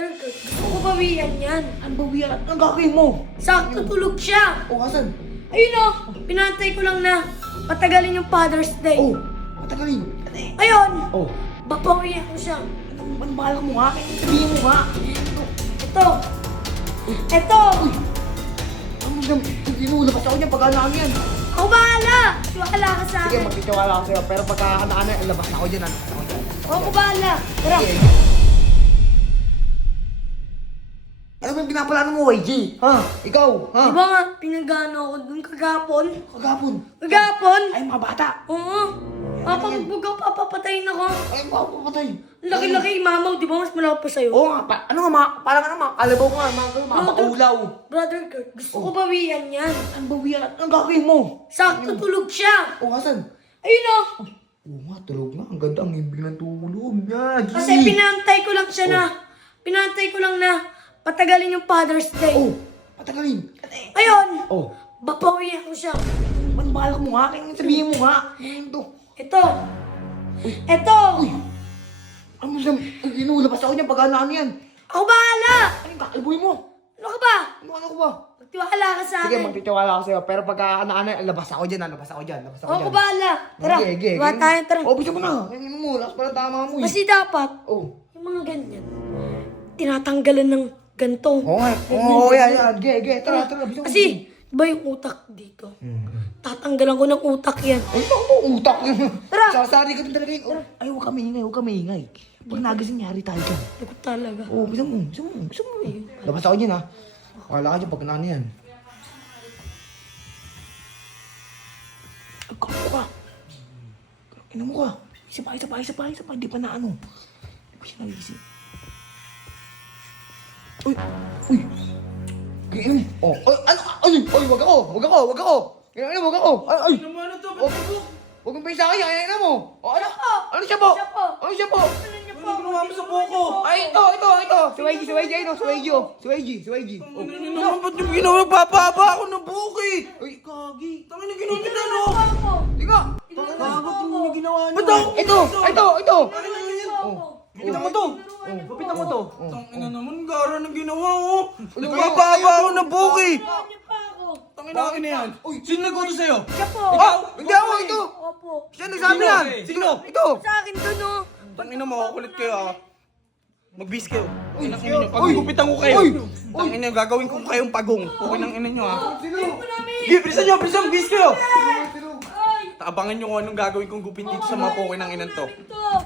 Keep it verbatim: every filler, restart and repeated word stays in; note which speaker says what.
Speaker 1: Brother Kurt, gusto ko bawian yan.
Speaker 2: Ano ba yan? Anong gagawin mo?
Speaker 1: Sakto tulog siya.
Speaker 2: O, asan?
Speaker 1: Ayun o, pinantay ko lang na patagalin yung Father's Day.
Speaker 2: Oh, matagalin.
Speaker 1: Ayun,
Speaker 2: Oh,
Speaker 1: babawian ko siya.
Speaker 2: anong anong balak mo nga? Sabihin mo nga.
Speaker 1: Ito. Ito.
Speaker 2: Ano ba? Hindi mo, labas ako niyan pagka namin yan.
Speaker 1: Ako bahala. Wala ka sa
Speaker 2: Sige,
Speaker 1: akin.
Speaker 2: magtitiwala ako sa'yo. Pero pagka ano, labas ako dyan. Labas ako dyan.
Speaker 1: Ako bahala. Tara.
Speaker 2: Sige. Ano ba yung pinaplano mo, Y G? Ha? Ikaw? Ha?
Speaker 1: Di ba nga, pinagano ako dun kagapon?
Speaker 2: Kagapon.
Speaker 1: Kagapon?
Speaker 2: Ay, mga bata.
Speaker 1: Oo. Papabugaw, papapatayin ako.
Speaker 2: Ay, mga papatay.
Speaker 1: Laki-laki, mamaw, di ba mas malaki pa sa'yo?
Speaker 2: Oo nga, pa, ano nga, mga, parang ano, mga kalabaw nga, mga, mga, mga baulaw.
Speaker 1: Brother Kurt, gusto ko bawian yan.
Speaker 2: Ano ba yan? Anong gagawin mo?
Speaker 1: Sakto tulog siya.
Speaker 2: O, asan?
Speaker 1: Ayun o.
Speaker 2: Oo nga, tulog na. Ang ganda, ang himbil ng tulog niya. G.
Speaker 1: Kasi pinantay ko lang siya na, pinantay ko lang na patagalin yung Father's Day.
Speaker 2: Oh, patagalin.
Speaker 1: Ayun,
Speaker 2: Oh,
Speaker 1: babawian ko siya.
Speaker 2: ano balak mo nga? Kaya sabihin mo nga. Ano to?
Speaker 1: Ito. Ito.
Speaker 2: Ano siya? Inulabas ako niyan pag ano yan.
Speaker 1: Ako bahala.
Speaker 2: Ano yung kakalibuhin mo?
Speaker 1: Ano ka ba?
Speaker 2: Ano ano ko ba?
Speaker 1: Magtiwala ka sa
Speaker 2: Sige,
Speaker 1: akin.
Speaker 2: magtitiwala ako sa'yo. Pero pagka ano ano, labas ako dyan. Labas ako dyan. Labas ako
Speaker 1: Ako
Speaker 2: dyan.
Speaker 1: bahala. Tara,
Speaker 2: Sige, sige.
Speaker 1: diba tayo, tara.
Speaker 2: Oh, bisa mo na. Kaya mo, last pala tama mo eh.
Speaker 1: Kasi dapat,
Speaker 2: Oh.
Speaker 1: yung mga ganyan, tinatanggalan ng ganito.
Speaker 2: Oo nga. Oo, yan, yan. Ge, ge. Tara, tara. Bisa mo.
Speaker 1: Kasi, di ba yung utak dito? Tatanggalan ko ng utak yan.
Speaker 2: Ay, ito mo, utak.
Speaker 1: Tara.
Speaker 2: Sasari ka din talaga yun. Oh. Ay, huwag kami ingay, huwag kami ingay. Pag nagising, yari tayo dyan.
Speaker 1: Lagot talaga.
Speaker 2: Oo, bisa mo, bisa mo, bisa mo. Labas ako dyan, ha. Wala ka dyan pag ano yan. Ay, kako ka. Ina mo ka. Isa pa, isa pa, isa pa, isa pa. Hindi pa na ano. Hindi pa siya nagising. Uy, uy. Kaya mo. Oh, ay, ano, ay, ay, wag ako, wag ako, wag ako. Kaya ano, wag ako. Ay, ay.
Speaker 3: Ano to?
Speaker 2: Wag mo. Huwag mong pinsa kaya, kaya mo. O, ano? Ano siya po?
Speaker 1: Siya po.
Speaker 2: Ano siya po?
Speaker 1: Ano niyo po?
Speaker 3: Ano ginawa mo sa buhok ko?
Speaker 2: Ay, ito, ito, ito. Si Y G, si Y G, ito, si Y G, oh. Si Y G, si Y G. Oh.
Speaker 3: Ano naman ba't yung ginawa? Papaba ako ng buhok eh!
Speaker 2: Uy,
Speaker 3: Kagi! Tangin na ginawa
Speaker 1: Ito
Speaker 3: kita
Speaker 1: na
Speaker 3: no!
Speaker 1: po ako.
Speaker 2: Tika.
Speaker 3: Bakit yung ginawa niyo?
Speaker 2: Ito, ito, ito, ito.
Speaker 3: Ano na yan?
Speaker 1: Ako.
Speaker 3: Kita mo to!
Speaker 2: Kapitan mo to.
Speaker 3: Tangin na naman, gara ng ginawa oh! Nagpapaba ako ng buhok eh!
Speaker 1: Ginawa niyo pa ako.
Speaker 3: Tangin na akin na yan! Sino nag-uto sa'yo?
Speaker 1: Siya po.
Speaker 2: Ah, hindi ako, ito.
Speaker 1: Opo.
Speaker 2: Siya nagsabi
Speaker 3: Sino?
Speaker 2: yan.
Speaker 3: Sino?
Speaker 2: Ito.
Speaker 1: Sa akin dun oh.
Speaker 3: Tangin na makukulit kayo ah! Magbis kayo!
Speaker 2: Uy,
Speaker 3: Tangin na
Speaker 2: uy.
Speaker 3: paggugupitan ko kayo!
Speaker 2: Uy.
Speaker 3: Tangin na gagawin ko kayong pagong! Okay ng ina nyo ah!
Speaker 2: Sino?
Speaker 3: Sige, bilisan nyo! Bilisan! Bis kayo!
Speaker 1: Ay!
Speaker 3: Abangan nyo kung anong gagawin kong gupin dito sa mga poke ng inan to.
Speaker 1: Ito.